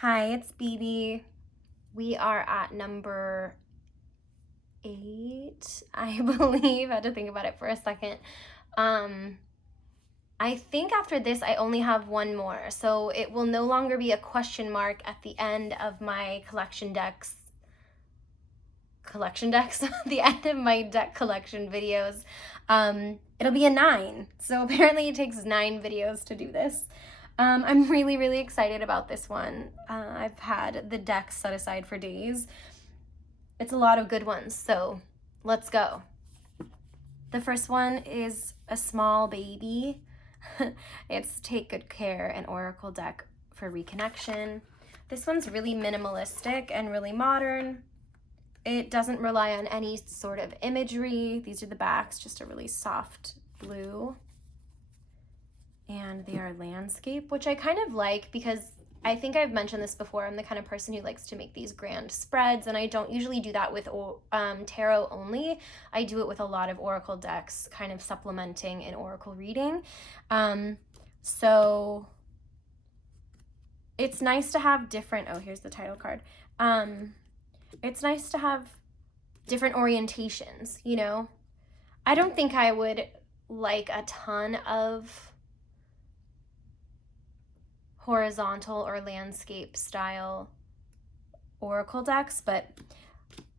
Hi, it's BB. We are at number 8, I believe. I had to think about it for a second. I think after this, I only have one more, so it will no longer be a question mark at the end of my collection decks, the end of my deck collection videos. It'll be a 9, so apparently it takes 9 videos to do this. I'm really excited about this one. I've had the deck set aside for days. It's a lot of good ones, so let's go. The first one is a small baby. It's Take Good Care, an Oracle deck for reconnection. This one's really minimalistic and really modern. It doesn't rely on any sort of imagery. These are the backs, just a really soft blue. And they are landscape, which I kind of like because I think I've mentioned this before. I'm the kind of person who likes to make these grand spreads, and I don't usually do that with tarot only. I do it with a lot of oracle decks, kind of supplementing an oracle reading. So it's nice to have different, oh, here's the title card. It's nice to have different orientations, you know? I don't think I would like a ton of horizontal or landscape style oracle decks, but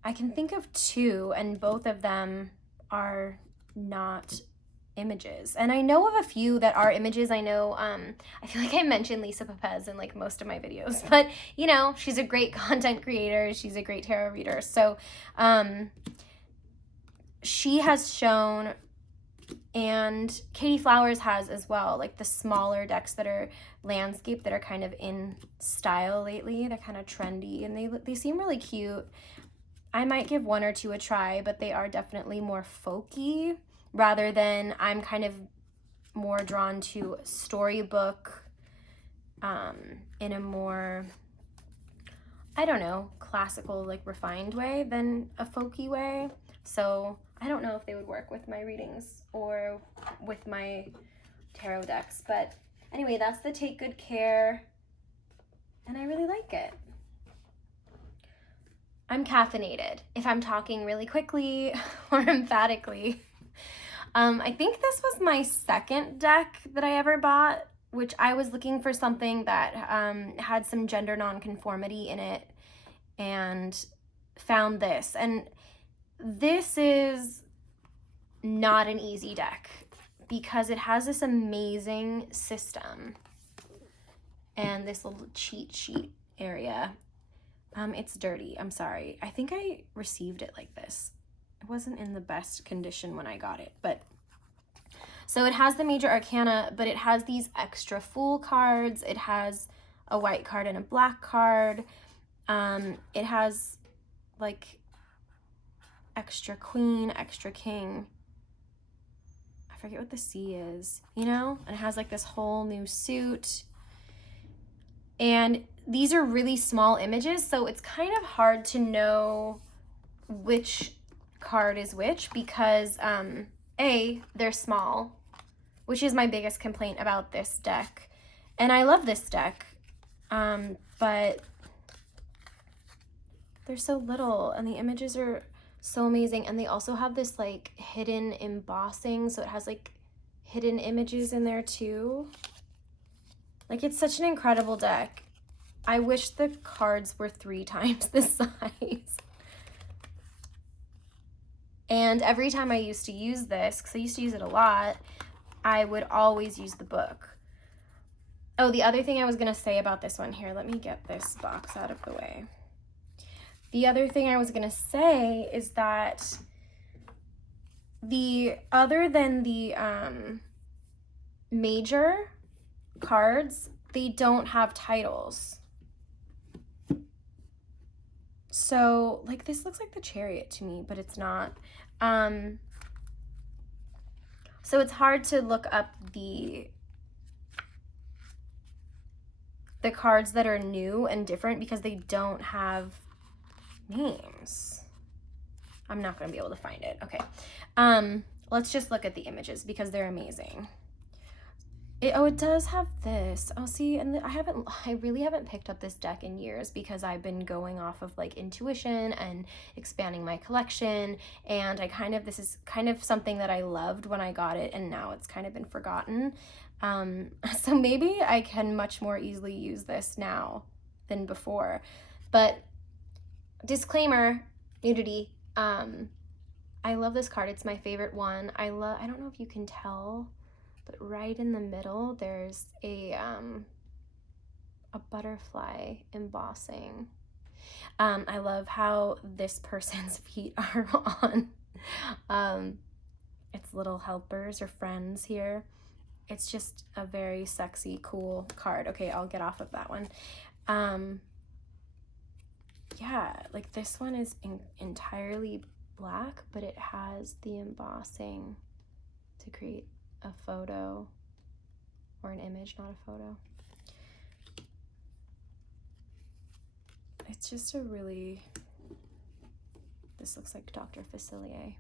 I can think of 2, and both of them are not images. And I know of a few that are images. I know, I feel like I mentioned Lisa Perez in like most of my videos, but you know, she's a great content creator. She's a great tarot reader. So she has shown, and Katie Flowers has as well, like the smaller decks that are landscape that are kind of in style lately. They're kind of trendy and they seem really cute. I might give 1 or 2 a try, but they are definitely more folky rather than, I'm kind of more drawn to storybook in a more, I don't know, classical, like refined way than a folky way. So I don't know if they would work with my readings or with my tarot decks. But anyway, that's the Take Good Care, and I really like it. I'm caffeinated if I'm talking really quickly or emphatically. I think this was my second deck that I ever bought, which I was looking for something that had some gender nonconformity in it and found this. And this is not an easy deck because it has this amazing system and this little cheat sheet area. It's dirty, I'm sorry. I think I received it like this. It wasn't in the best condition when I got it, but so it has the major arcana, but it has these extra fool cards. It has a white card and a black card. It has like extra queen, extra king. I forget what the C is, you know? And it has like this whole new suit. And these are really small images, so it's kind of hard to know which card is which because A, they're small, which is my biggest complaint about this deck. And I love this deck, but they're so little and the images are so amazing. And they also have this like hidden embossing, so it has like hidden images in there too. Like, it's such an incredible deck. I wish the cards were 3 times the size. And every time I used to use this, because I used to use it a lot, I would always use the book. Oh, the other thing I was going to say about this one here, let me get this box out of the way. The other thing I was going to say is that other than the major cards, they don't have titles. So, like, this looks like the Chariot to me, but it's not. So it's hard to look up the cards that are new and different because they don't have names. I'm not going to be able to find it. Okay. Let's just look at the images because they're amazing. It does have this. Oh, see, and I really haven't picked up this deck in years because I've been going off of like intuition and expanding my collection. And this is kind of something that I loved when I got it, and now it's kind of been forgotten. So maybe I can much more easily use this now than before. But disclaimer, nudity. I love this card. It's my favorite one. I don't know if you can tell, but right in the middle, there's a butterfly embossing. I love how this person's feet are on its little helpers or friends here. It's just a very sexy, cool card. Okay, I'll get off of that one. Yeah, like this one is entirely black, but it has the embossing to create a photo or an image, not a photo. It's just a really, this looks like Dr. Facilier.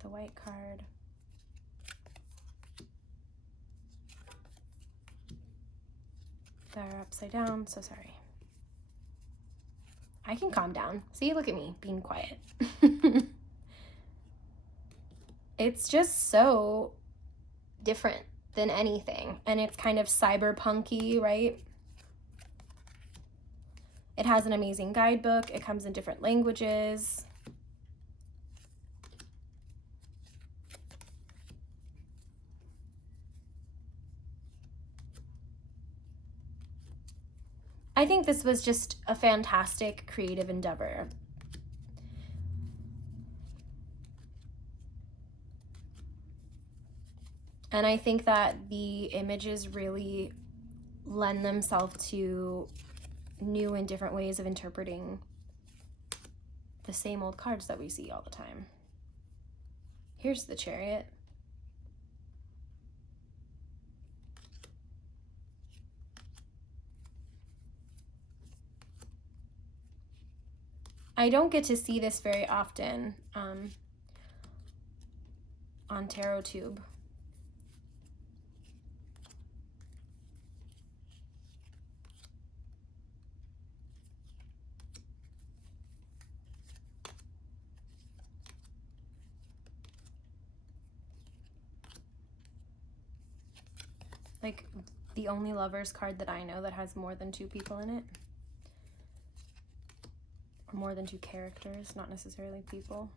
The white card. They're upside down, so sorry. I can calm down. See, look at me being quiet. It's just so different than anything, and it's kind of cyberpunky, right? It has an amazing guidebook. It comes in different languages. I think this was just a fantastic creative endeavor. And I think that the images really lend themselves to new and different ways of interpreting the same old cards that we see all the time. Here's the Chariot. I don't get to see this very often on Tarot Tube. Like the only Lovers card that I know that has more than 2 people in it. Or more than 2 characters, not necessarily people.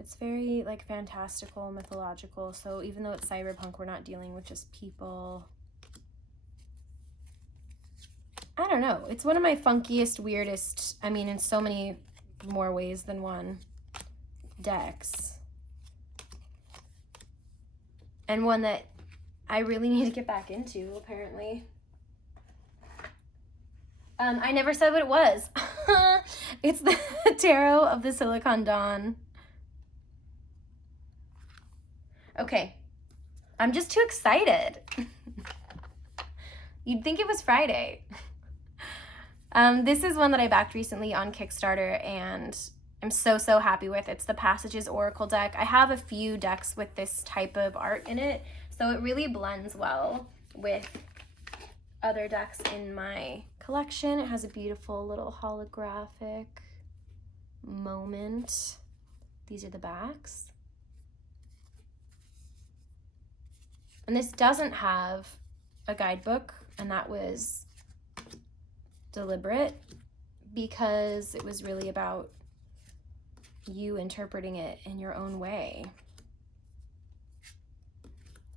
It's very like fantastical, mythological, so even though it's cyberpunk, we're not dealing with just people. I don't know, it's one of my funkiest, weirdest, I mean in so many more ways than one, decks. And one that I really need to get back into, apparently. I never said what it was. It's the Tarot of the Silicon Dawn. Okay, I'm just too excited. You'd think it was Friday. This is one that I backed recently on Kickstarter, and I'm so happy with. It's the Passages Oracle deck. I have a few decks with this type of art in it, so it really blends well with other decks in my collection. It has a beautiful little holographic moment. These are the backs. And this doesn't have a guidebook, and that was deliberate because it was really about you interpreting it in your own way.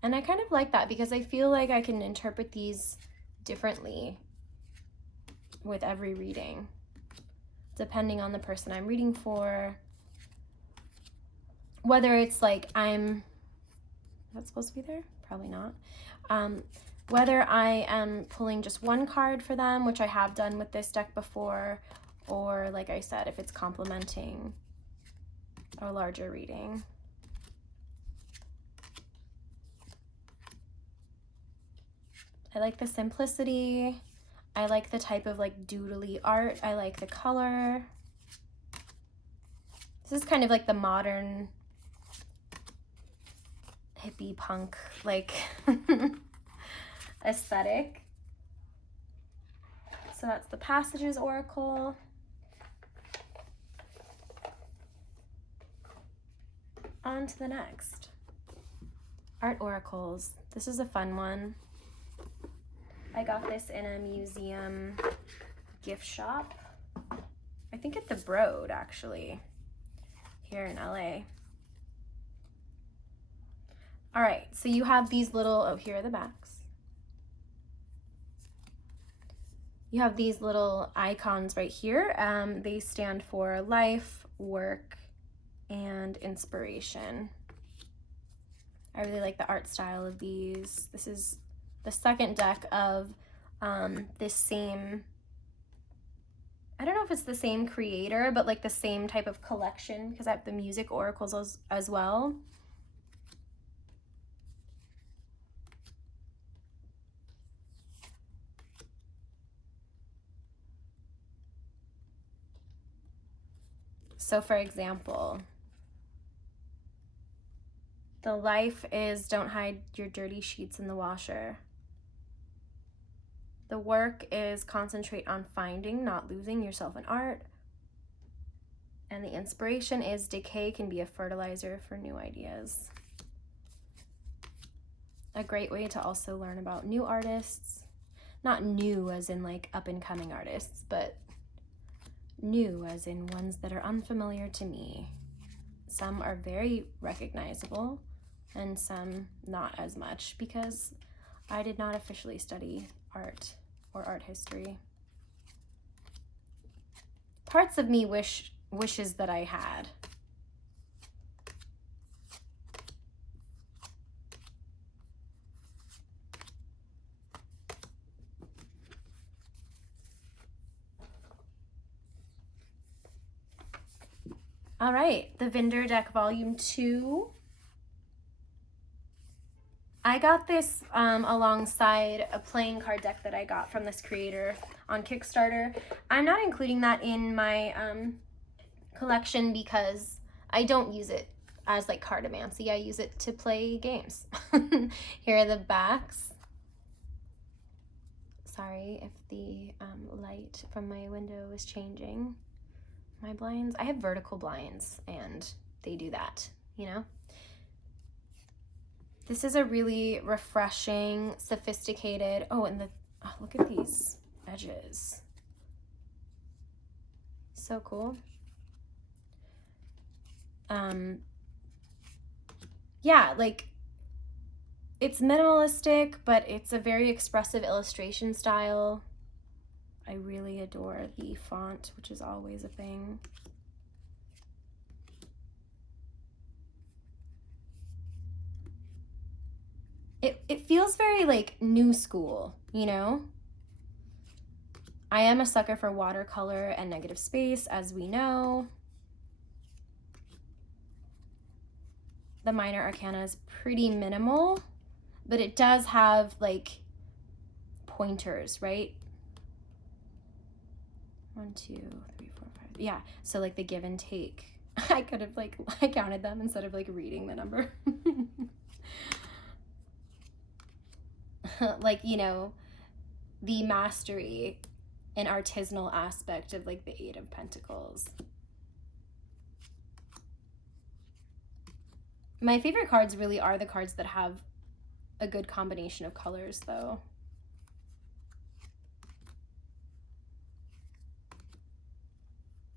And I kind of like that because I feel like I can interpret these differently with every reading, depending on the person I'm reading for. Whether it's like is that supposed to be there? Probably not. Whether I am pulling just one card for them, which I have done with this deck before, or like I said, if it's complementing a larger reading. I like the simplicity. I like the type of like doodly art. I like the color. This is kind of like the modern hippie punk like aesthetic. So that's the Passages Oracle. On to the next. Art Oracles. This is a fun one. I got this in a museum gift shop. I think at the Broad, actually, here in LA. All right, so you have these little, oh, here are the backs. You have these little icons right here. They stand for life, work, and inspiration. I really like the art style of these. This is the second deck of this same, I don't know if it's the same creator, but like the same type of collection, because I have the music oracles as well. So for example, the life is don't hide your dirty sheets in the washer. The work is concentrate on finding, not losing yourself in art. And the inspiration is decay can be a fertilizer for new ideas. A great way to also learn about new artists. Not new as in like up and coming artists, but new as in ones that are unfamiliar to me. Some are very recognizable and some not as much because I did not officially study art or art history. Parts of me wishes that I had. All right, the Vindur deck volume 2. I got this alongside a playing card deck that I got from this creator on Kickstarter. I'm not including that in my collection because I don't use it as like cartomancy. I use it to play games. Here are the backs. Sorry if the light from my window is changing. My blinds, I have vertical blinds and they do that, you know? This is a really refreshing, sophisticated, oh, and look at these edges. So cool. Yeah, like it's minimalistic, but it's a very expressive illustration style. I really adore the font, which is always a thing. It feels very like new school, you know? I am a sucker for watercolor and negative space, as we know. The minor arcana is pretty minimal, but it does have like pointers, right? 1, 2, 3, 4, 5. Yeah, so like the give and take. I could have like, I counted them instead of like reading the number. Like, you know, the mastery and artisanal aspect of like the 8 of Pentacles. My favorite cards really are the cards that have a good combination of colors though.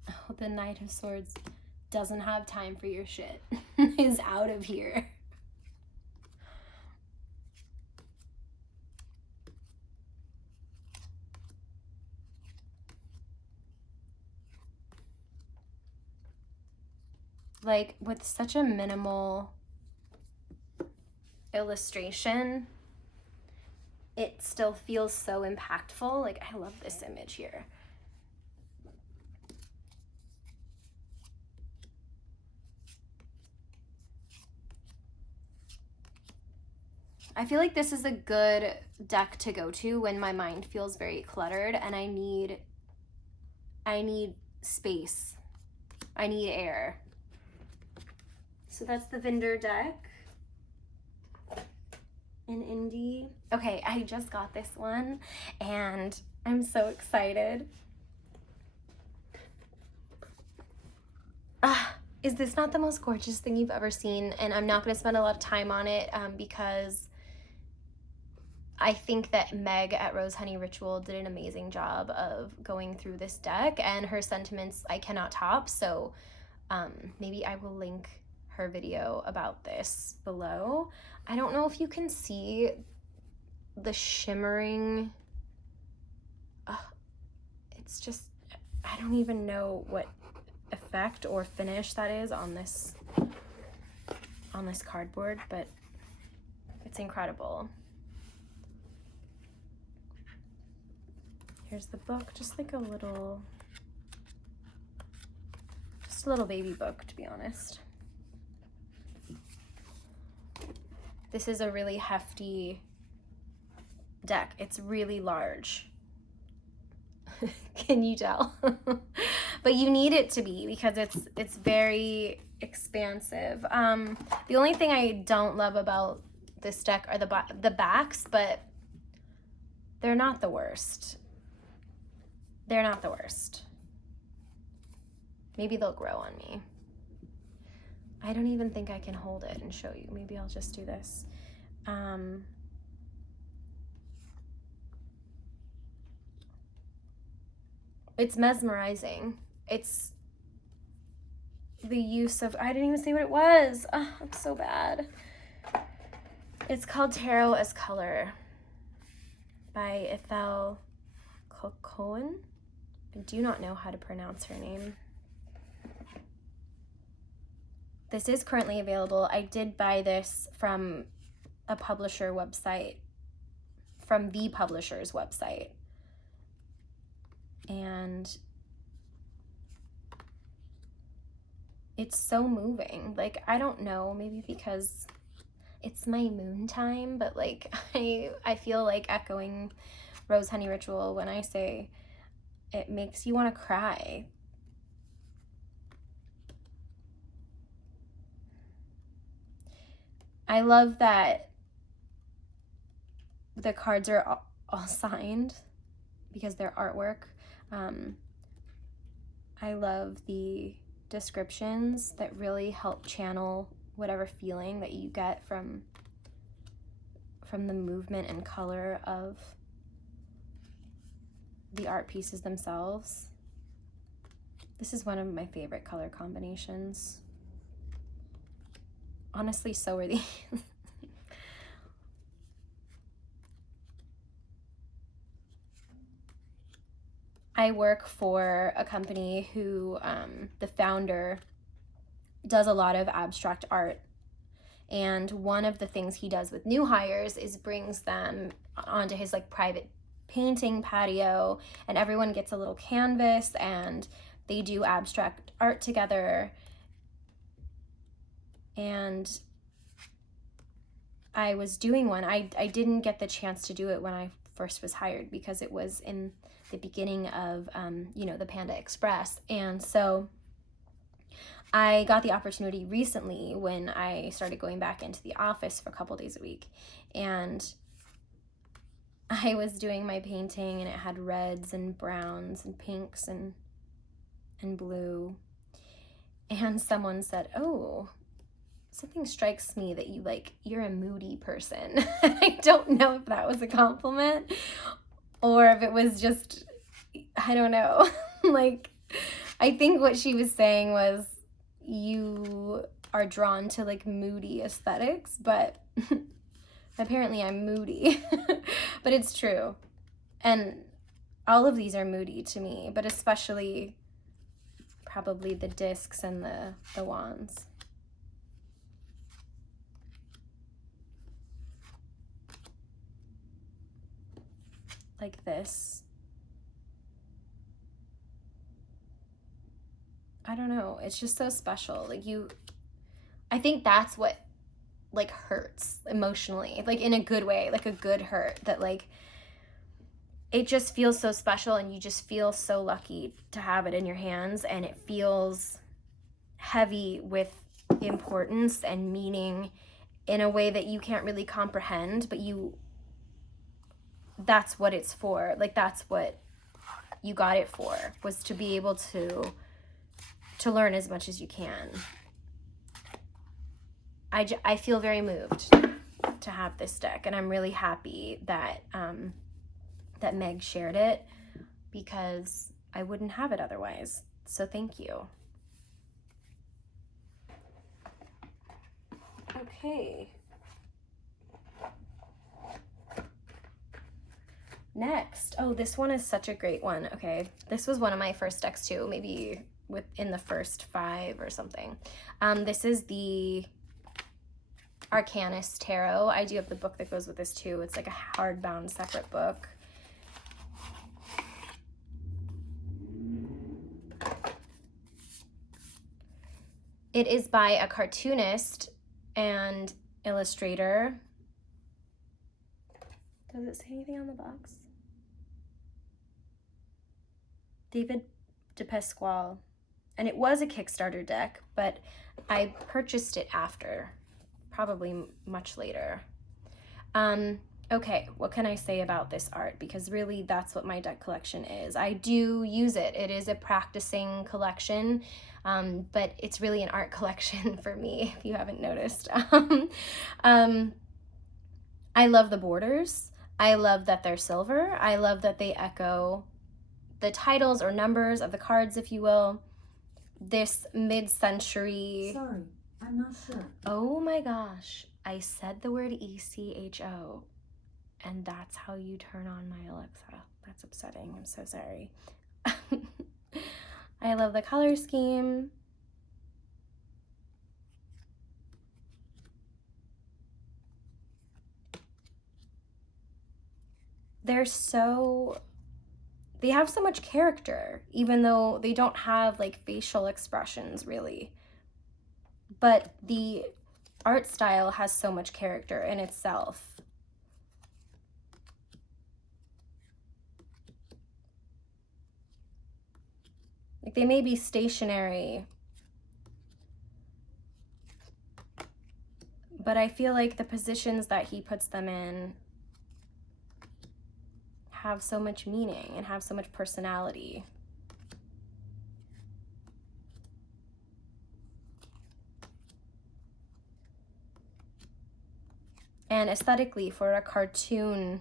Oh, the Knight of Swords doesn't have time for your shit. Is out of here. Like with such a minimal illustration, it still feels so impactful. Like I love this image here. I feel like this is a good deck to go to when my mind feels very cluttered and I need space. I need air. So that's the Vindur deck in Indie. Okay, I just got this one and I'm so excited. Is this not the most gorgeous thing you've ever seen? And I'm not going to spend a lot of time on it because I think that Meg at Rose Honey Ritual did an amazing job of going through this deck, and her sentiments I cannot top, so maybe I will link her video about this below. I don't know if you can see the shimmering, it's just, I don't even know what effect or finish that is on this cardboard, but it's incredible. Here's the book, just like a little baby book, to be honest. This is a really hefty deck. It's really large. Can you tell? But you need it to be because it's very expansive. The only thing I don't love about this deck are the backs, but they're not the worst. They're not the worst. Maybe they'll grow on me. I don't even think I can hold it and show you. Maybe I'll just do this. It's mesmerizing. It's the use of, I didn't even say what it was. Oh, I'm so bad. It's called Tarot as Color by Ithell Colquhoun. I do not know how to pronounce her name. This is currently available. I did buy this from a publisher website, from the publisher's website. And it's so moving. Like, I don't know, maybe because it's my moon time, but like I feel like echoing Rose Honey Ritual when I say it makes you want to cry. I love that the cards are all signed because they're artwork. I love the descriptions that really help channel whatever feeling that you get from the movement and color of the art pieces themselves. This is one of my favorite color combinations. Honestly, so are these. I work for a company who the founder does a lot of abstract art. And one of the things he does with new hires is brings them onto his like private painting patio, and everyone gets a little canvas and they do abstract art together. And I was doing one. I didn't get the chance to do it when I first was hired because it was in the beginning of, you know, the Panda Express. And so I got the opportunity recently when I started going back into the office for a couple days a week. And I was doing my painting and it had reds and browns and pinks and blue. And someone said, "Oh, something strikes me that you're a moody person." I don't know if that was a compliment or if it was just, I don't know. Like, I think what she was saying was you are drawn to like moody aesthetics, but apparently I'm moody. But it's true. And all of these are moody to me, but especially probably the discs and the wands. Like this. I don't know. It's just so special. Like I think that's what like hurts emotionally, like in a good way, like a good hurt, that like it just feels so special and you just feel so lucky to have it in your hands, and it feels heavy with importance and meaning in a way that you can't really comprehend, but that's what it's for. Like, that's what you got it for, was to be able to learn as much as you can. I feel very moved to have this deck, and I'm really happy that that Meg shared it, because I wouldn't have it otherwise. So thank you. Okay. Next. Oh, this one is such a great one. Okay. This was one of my first decks too, maybe within the first 5 or something. This is the Arcanist Tarot. I do have the book that goes with this too. It's like a hardbound separate book. It is by a cartoonist and illustrator. Does it say anything on the box? David DePasquale. And it was a Kickstarter deck, but I purchased it after, probably much later. Okay, what can I say about this art? Because really that's what my deck collection is. I do use it. It is a practicing collection, but it's really an art collection for me, if you haven't noticed. I love the borders. I love that they're silver. I love that they echo the titles or numbers of the cards, if you will. This mid-century... Sorry, I'm not sure. Oh my gosh, I said the word ECHO, and that's how you turn on my Alexa. That's upsetting. I'm so sorry. I love the color scheme. They have so much character, even though they don't have like facial expressions really. But the art style has so much character in itself. Like, they may be stationary, but I feel like the positions that he puts them in have so much meaning and have so much personality. And aesthetically, for a cartoon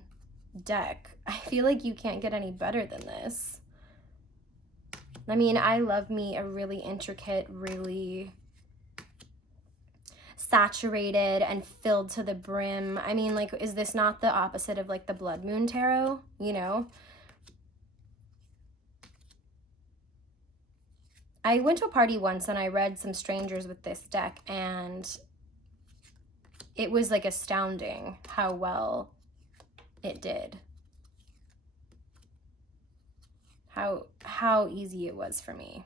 deck, I feel like you can't get any better than this. I mean, I love me a really intricate, really saturated and filled to the brim. I mean, like, is this not the opposite of like the Blood Moon Tarot, you know? I went to a party once and I read some strangers with this deck, and it was like astounding how well it did. How easy it was for me.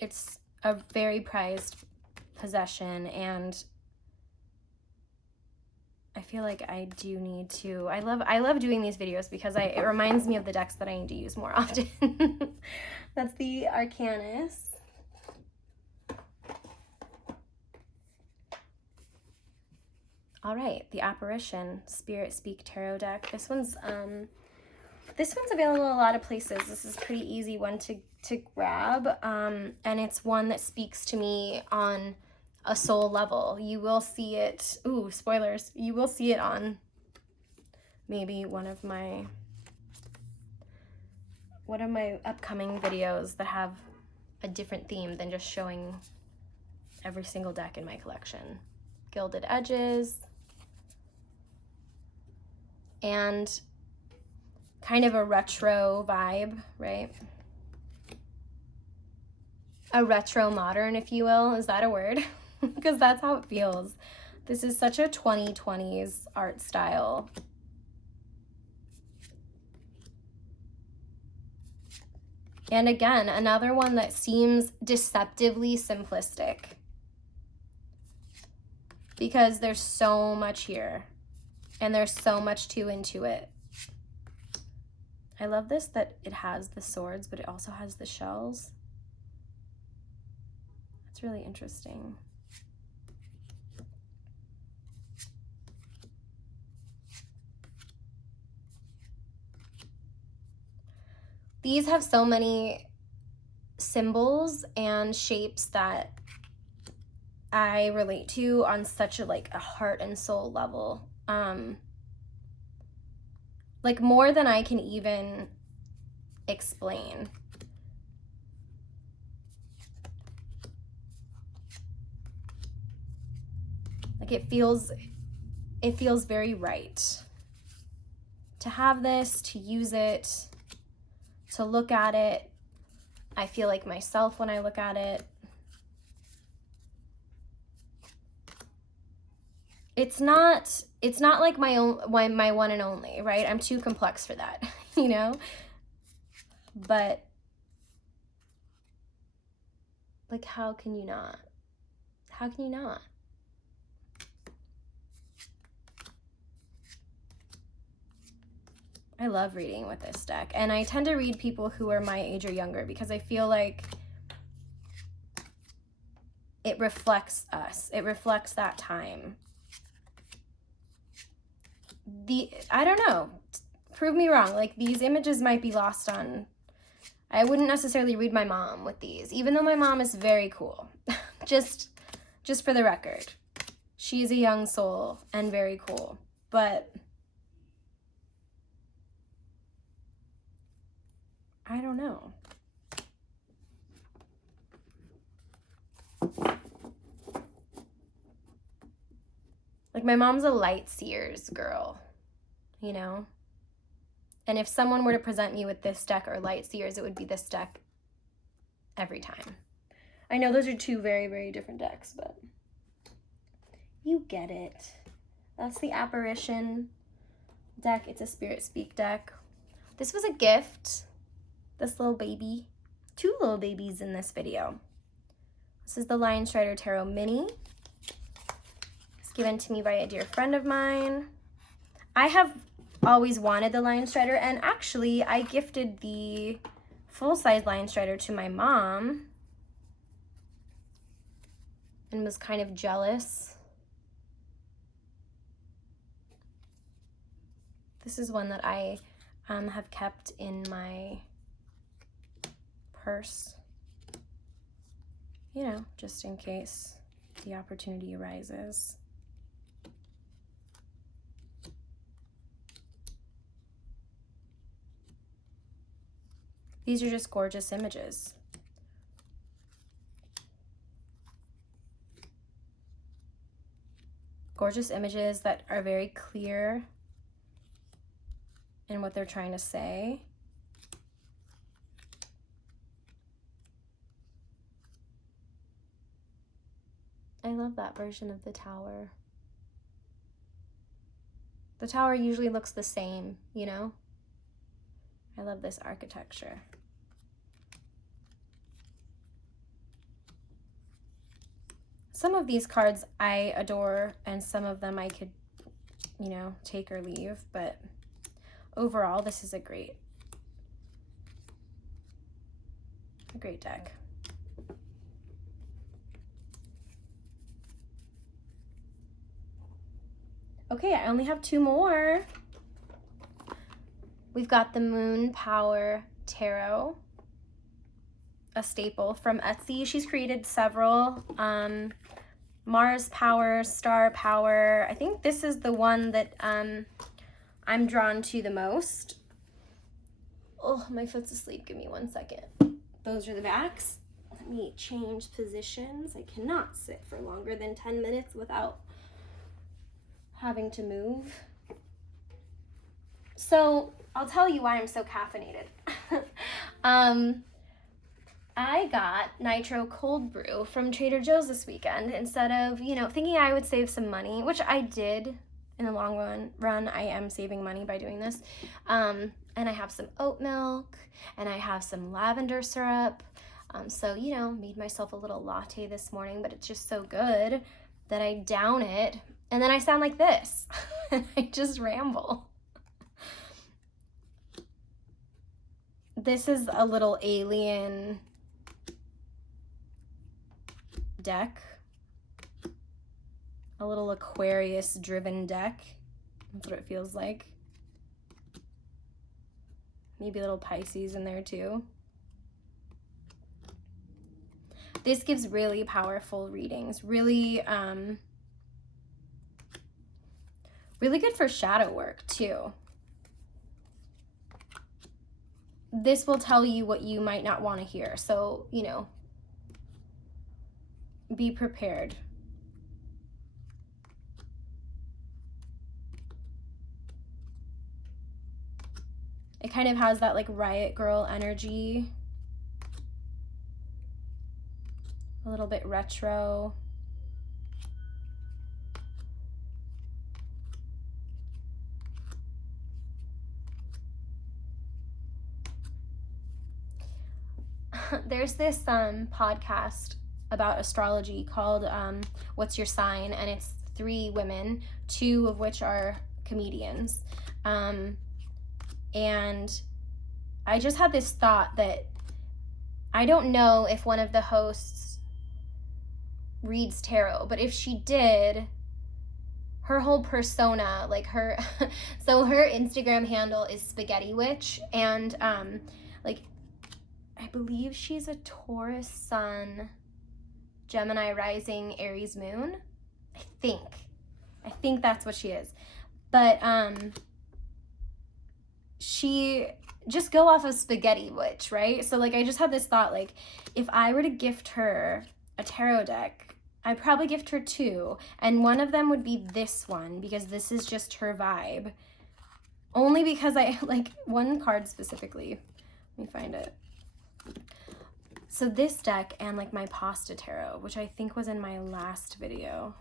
It's a very prized possession, and I feel like I do need to. I love doing these videos because it reminds me of the decks that I need to use more often. That's the Arcanis. All right, the Apparition Spirit Speak Tarot deck. This one's available a lot of places. This is a pretty easy one to grab, and it's one that speaks to me on a soul level. You will see it. Ooh, spoilers! You will see it on maybe one of my upcoming videos that have a different theme than just showing every single deck in my collection. Gilded edges. And kind of a retro vibe, right? A retro modern, if you will. Is that a word? Because that's how it feels. This is such a 2020s art style. And again, another one that seems deceptively simplistic, because there's so much here and there's so much to intuit. I love this, that it has the swords, but it also has the shells. That's really interesting. These have so many symbols and shapes that I relate to on such a heart and soul level. Like more than I can even explain. Like it feels very right to have this, to use it, to look at it. I feel like myself when I look at it. It's not like my one and only, right? I'm too complex for that, you know? But like, how can you not? How can you not? I love reading with this deck, and I tend to read people who are my age or younger because I feel like it reflects us. It reflects that time. I don't know, prove me wrong, like these images might be lost on, I wouldn't necessarily read my mom with these, even though my mom is very cool. just for the record, she is a young soul and very cool, but I don't know. Like my mom's a light seers girl, you know? And if someone were to present me with this deck or light seers, it would be this deck every time. I know those are two very, very different decks, but you get it. That's the Apparition deck. It's a Spirit Speak deck. This was a gift. This little baby. Two little babies in this video. This is the Linestrider Tarot Mini. It's given to me by a dear friend of mine. I have always wanted the Linestrider, and actually I gifted the full-size Linestrider to my mom and was kind of jealous. This is one that I have kept in my purse, you know, just in case the opportunity arises. These are just gorgeous images. Gorgeous images that are very clear in what they're trying to say. I love that version of the tower. The tower usually looks the same, you know? I love this architecture. Some of these cards I adore, and some of them I could, you know, take or leave, but overall, this is a great deck. Okay, I only have two more. We've got the Moon Power Tarot, a staple from Etsy. She's created several. Mars Power, Star Power. I think this is the one that I'm drawn to the most. Oh, my foot's asleep. Give me 1 second. Those are the backs. Let me change positions. I cannot sit for longer than 10 minutes without having to move. So I'll tell you why I'm so caffeinated. I got Nitro Cold Brew from Trader Joe's this weekend instead of, you know, thinking I would save some money, which I did in the long run. I am saving money by doing this. And I have some oat milk and I have some lavender syrup. So, you know, made myself a little latte this morning, but it's just so good that I down it. And then I sound like this. I just ramble. This is a little alien deck. A little Aquarius-driven deck. That's what it feels like. Maybe a little Pisces in there too. This gives really powerful readings. Really, really good for shadow work too. This will tell you what you might not want to hear. So, you know, be prepared. It kind of has that like Riot Girl energy. A little bit retro. There's this podcast about astrology called What's Your Sign? And it's 3 women, 2 of which are comedians. And I just had this thought that I don't know if one of the hosts reads tarot, but if she did, her whole persona, like her, so her Instagram handle is Spaghetti Witch, and like, I believe she's a Taurus Sun, Gemini Rising, Aries Moon. I think that's what she is. But she, just go off of Spaghetti Witch, right? So like I just had this thought, like if I were to gift her a tarot deck, I'd probably gift her 2, and one of them would be this one because this is just her vibe. Only because I like one card specifically. Let me find it. So this deck and like my pasta tarot, which I think was in my last video.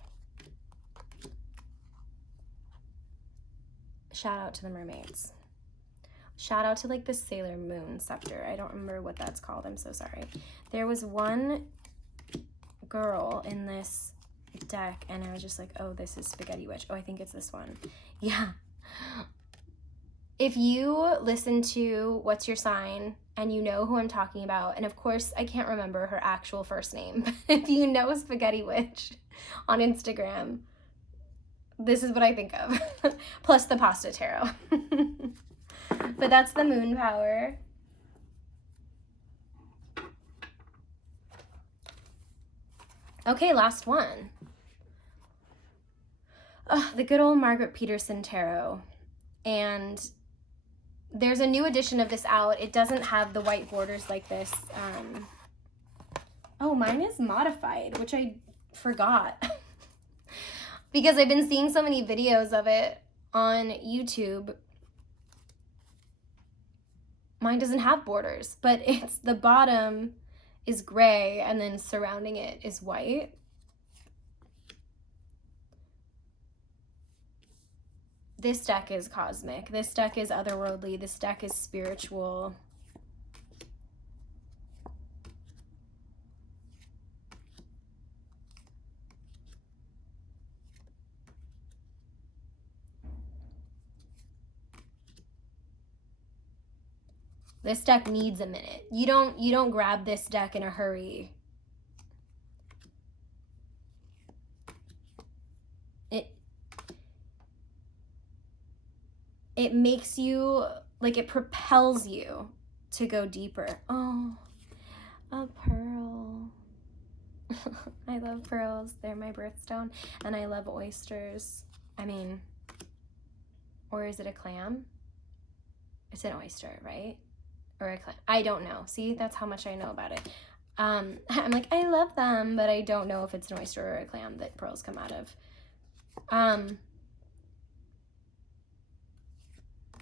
Shout out to the mermaids. Shout out to like the Sailor Moon scepter. I don't remember what that's called. I'm so sorry. There was one girl in this deck and I was just like, oh, this is Spaghetti Witch. Oh, I think it's this one. Yeah. If you listen to What's Your Sign and you know who I'm talking about, and of course I can't remember her actual first name, but if you know Spaghetti Witch on Instagram, this is what I think of. Plus the pasta tarot. But that's the moon power. Okay, last one. The good old Margaret Peterson tarot. And there's a new edition of this out. It doesn't have the white borders like this. Oh, mine is modified, which I forgot. Because I've been seeing so many videos of it on YouTube. Mine doesn't have borders, but it's the bottom is gray and then surrounding it is white. This deck is cosmic. This deck is otherworldly. This deck is spiritual. This deck needs a minute. You don't grab this deck in a hurry. It makes you, like it propels you to go deeper. Oh, a pearl. I love pearls. They're my birthstone. And I love oysters. I mean, or is it a clam? It's an oyster, right? Or a clam. I don't know. See, that's how much I know about it. I'm like, I love them, but I don't know if it's an oyster or a clam that pearls come out of.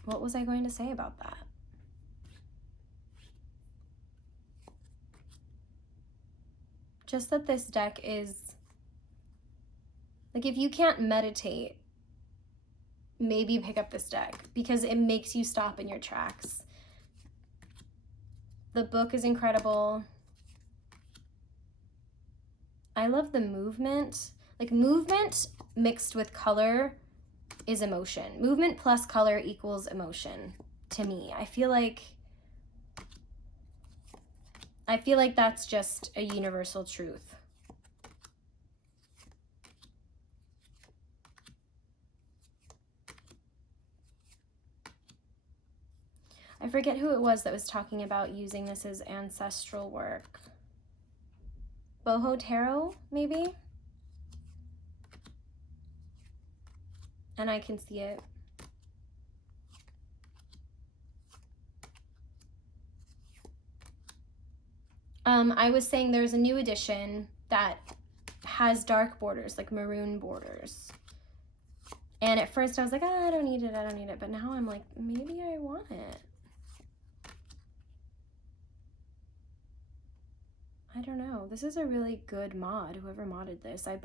What was I going to say about that? Just that this deck is, like, if you can't meditate, maybe pick up this deck because it makes you stop in your tracks. The book is incredible. I love the movement. Like, movement mixed with color is emotion. Movement plus color equals emotion to me. I feel like I feel like that's just a universal truth. I forget who it was that was talking about using this as ancestral work. Boho Tarot, maybe? And I can see it. I was saying there's a new edition that has dark borders, like maroon borders. And at first I was like, oh, I don't need it, I don't need it. But now I'm like, maybe I want it. I don't know. This is a really good mod, whoever modded this. I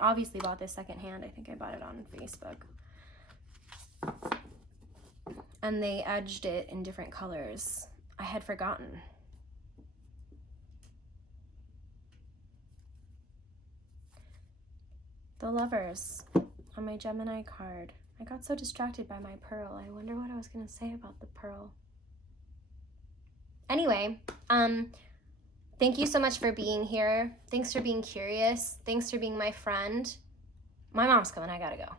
obviously bought this secondhand. I think I bought it on Facebook. And they edged it in different colors. I had forgotten. The Lovers on my Gemini card. I got so distracted by my pearl. I wonder what I was going to say about the pearl. Anyway, thank you so much for being here. Thanks for being curious. Thanks for being my friend. My mom's coming. I gotta go.